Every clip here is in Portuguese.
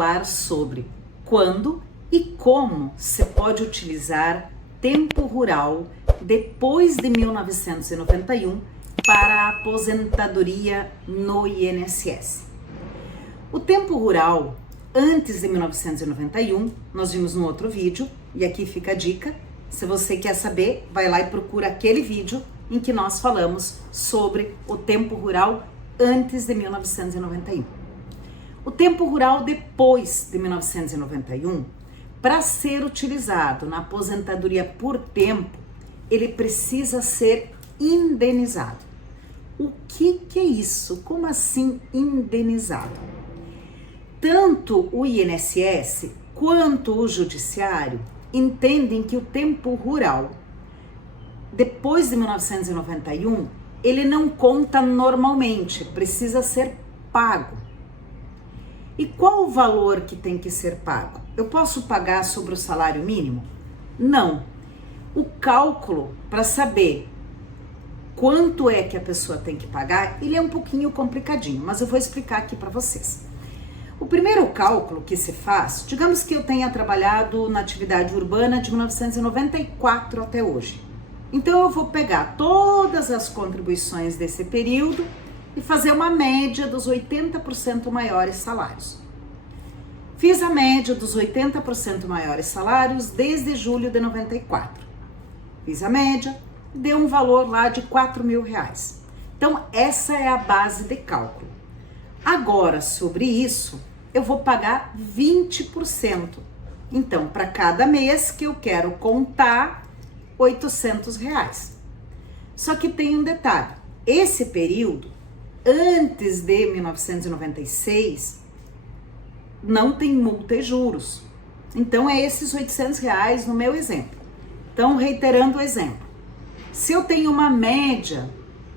falar sobre quando e como se pode utilizar tempo rural depois de 1991 para a aposentadoria no INSS. O tempo rural antes de 1991, nós vimos no outro vídeo, e aqui fica a dica, se você quer saber, vai lá e procura aquele vídeo em que nós falamos sobre o tempo rural antes de 1991. O tempo rural depois de 1991, para ser utilizado na aposentadoria por tempo, ele precisa ser indenizado. O que é isso? Como assim indenizado? Tanto o INSS quanto o Judiciário entendem que o tempo rural, depois de 1991, ele não conta normalmente, precisa ser pago. E qual o valor que tem que ser pago? Eu posso pagar sobre o salário mínimo? Não. O cálculo para saber quanto é que a pessoa tem que pagar, ele é um pouquinho complicadinho, mas eu vou explicar aqui para vocês. O primeiro cálculo que se faz, digamos que eu tenha trabalhado na atividade urbana de 1994 até hoje. Então eu vou pegar todas as contribuições desse período e fazer uma média dos 80% maiores salários. Fiz a média dos 80% maiores salários desde julho de 94. Fiz a média, deu um valor lá de R$4.000. Então essa é a base de cálculo. Agora, sobre isso, eu vou pagar 20%. Então, para cada mês que eu quero contar, R$800. Só que tem um detalhe, esse período, antes de 1996, não tem multa e juros. Então, é esses R$800 no meu exemplo. Então, reiterando o exemplo, se eu tenho uma média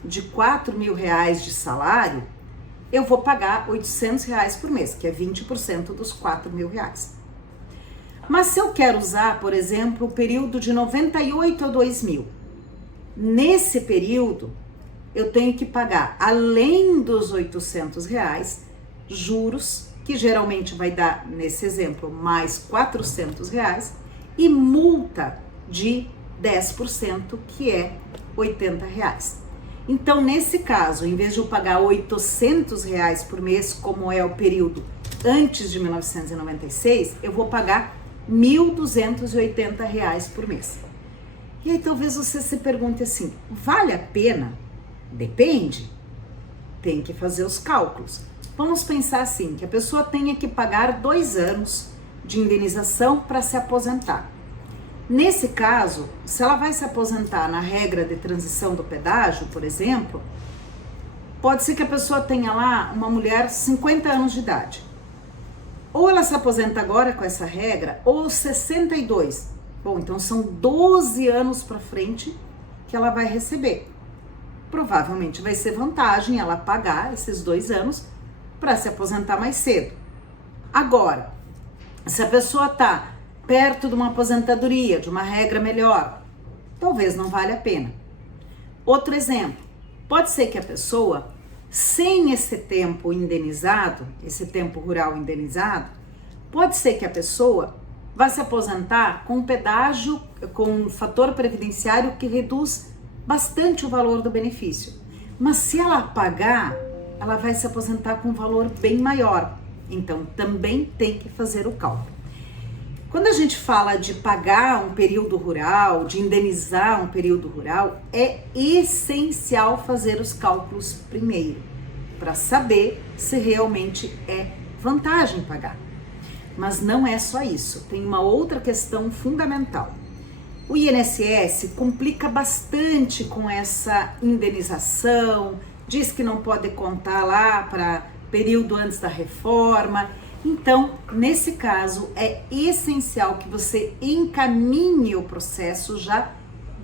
de R$4.000 de salário, eu vou pagar R$800 por mês, que é 20% dos R$4.000. Mas se eu quero usar, por exemplo, o período de 98 a 2000, nesse período, eu tenho que pagar, além dos R$800, juros, que geralmente vai dar, nesse exemplo, mais R$400, e multa de 10%, que é R$80. Então, nesse caso, em vez de eu pagar R$800 por mês, como é o período antes de 1996, eu vou pagar R$1.280 por mês. E aí talvez você se pergunte assim, vale a pena? Depende. Tem que fazer os cálculos. Vamos pensar assim, que a pessoa tenha que pagar 2 anos de indenização para se aposentar. Nesse caso, se ela vai se aposentar na regra de transição do pedágio, por exemplo, pode ser que a pessoa tenha lá uma mulher 50 anos de idade. Ou ela se aposenta agora com essa regra, ou 62. Bom, então são 12 anos para frente que ela vai receber. Provavelmente vai ser vantagem ela pagar esses 2 anos para se aposentar mais cedo. Agora, se a pessoa está perto de uma aposentadoria, de uma regra melhor, talvez não valha a pena. Outro exemplo, pode ser que a pessoa, sem esse tempo indenizado, esse tempo rural indenizado, pode ser que a pessoa vá se aposentar com um pedágio, com um fator previdenciário que reduz bastante o valor do benefício. Mas se ela pagar, ela vai se aposentar com um valor bem maior. Então também tem que fazer o cálculo. Quando a gente fala de pagar um período rural, de indenizar um período rural, é essencial fazer os cálculos primeiro, para saber se realmente é vantagem pagar. Mas não é só isso, tem uma outra questão fundamental. O INSS complica bastante com essa indenização, diz que não pode contar lá para período antes da reforma. Então, nesse caso, é essencial que você encaminhe o processo já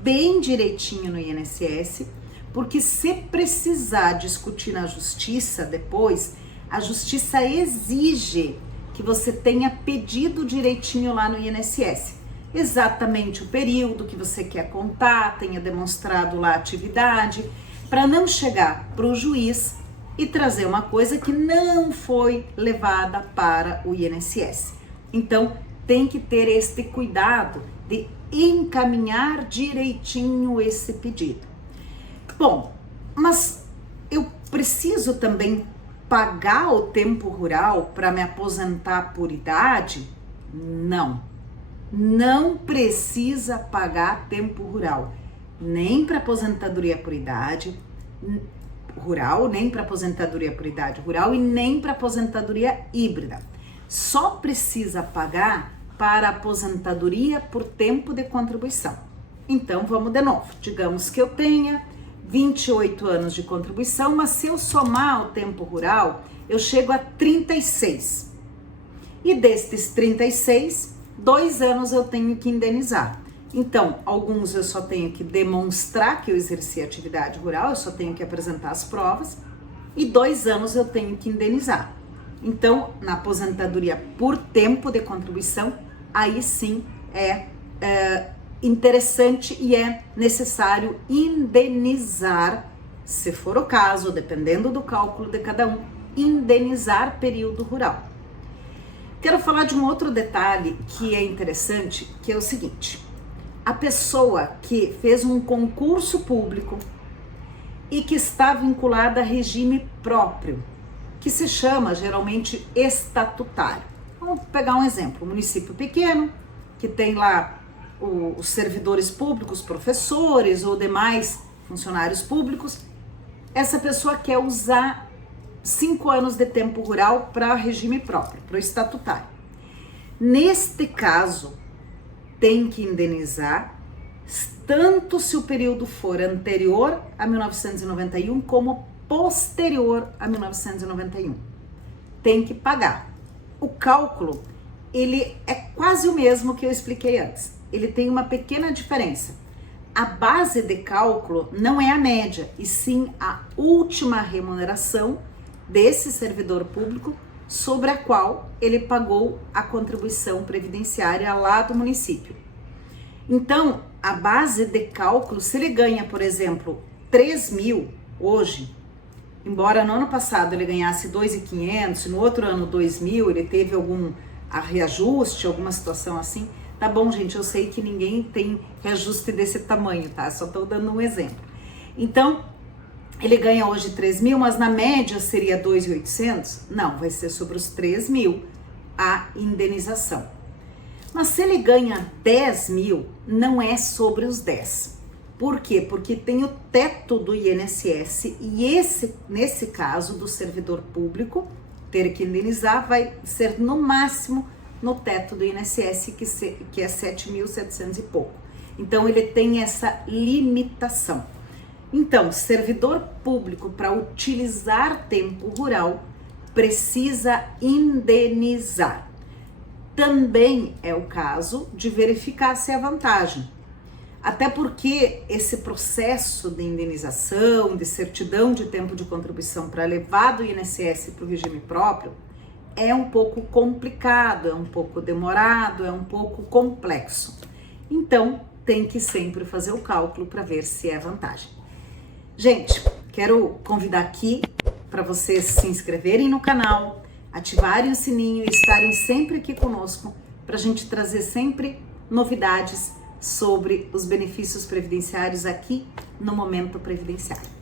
bem direitinho no INSS, porque se precisar discutir na justiça depois, a justiça exige que você tenha pedido direitinho lá no INSS. Exatamente o período que você quer contar, tenha demonstrado lá a atividade, para não chegar para o juiz e trazer uma coisa que não foi levada para o INSS. Então, tem que ter este cuidado de encaminhar direitinho esse pedido. Bom, mas eu preciso também pagar o tempo rural para me aposentar por idade? Não. Não precisa pagar tempo rural, nem para aposentadoria por idade rural, nem para aposentadoria por idade rural e nem para aposentadoria híbrida. Só precisa pagar para aposentadoria por tempo de contribuição. Então, vamos de novo. Digamos que eu tenha 28 anos de contribuição, mas se eu somar o tempo rural, eu chego a 36. E destes 36, 2 anos eu tenho que indenizar. Então, alguns eu só tenho que demonstrar que eu exerci atividade rural, eu só tenho que apresentar as provas, e 2 anos eu tenho que indenizar. Então, na aposentadoria por tempo de contribuição, aí sim é interessante e é necessário indenizar, se for o caso, dependendo do cálculo de cada um, indenizar período rural. Quero falar de um outro detalhe que é interessante, que é o seguinte: a pessoa que fez um concurso público e que está vinculada a regime próprio, que se chama geralmente estatutário. Vamos pegar um exemplo, um município pequeno, que tem lá os servidores públicos, professores ou demais funcionários públicos. Essa pessoa quer usar 5 anos de tempo rural para regime próprio, para o estatutário. Neste caso, tem que indenizar tanto se o período for anterior a 1991 como posterior a 1991. Tem que pagar. O cálculo, ele é quase o mesmo que eu expliquei antes. Ele tem uma pequena diferença. A base de cálculo não é a média, e sim a última remuneração desse servidor público sobre a qual ele pagou a contribuição previdenciária lá do município. Então, a base de cálculo, se ele ganha, por exemplo, 3 mil hoje, embora no ano passado ele ganhasse 2.500, no outro ano 2 mil, ele teve algum reajuste, alguma situação assim. Tá bom, gente, eu sei que ninguém tem reajuste desse tamanho, tá? Só tô dando um exemplo. Então, ele ganha hoje 3 mil, mas na média seria 2.800? Não, vai ser sobre os 3 mil a indenização. Mas se ele ganha 10 mil, não é sobre os 10. Por quê? Porque tem o teto do INSS e nesse caso do servidor público, ter que indenizar vai ser no máximo no teto do INSS, que é 7.700 e pouco. Então, ele tem essa limitação. Então, servidor público, para utilizar tempo rural, precisa indenizar. Também é o caso de verificar se é vantagem. Até porque esse processo de indenização, de certidão de tempo de contribuição para levar do INSS para o regime próprio, é um pouco complicado, é um pouco demorado, é um pouco complexo. Então, tem que sempre fazer o cálculo para ver se é vantagem. Gente, quero convidar aqui para vocês se inscreverem no canal, ativarem o sininho e estarem sempre aqui conosco para a gente trazer sempre novidades sobre os benefícios previdenciários aqui no Momento Previdenciário.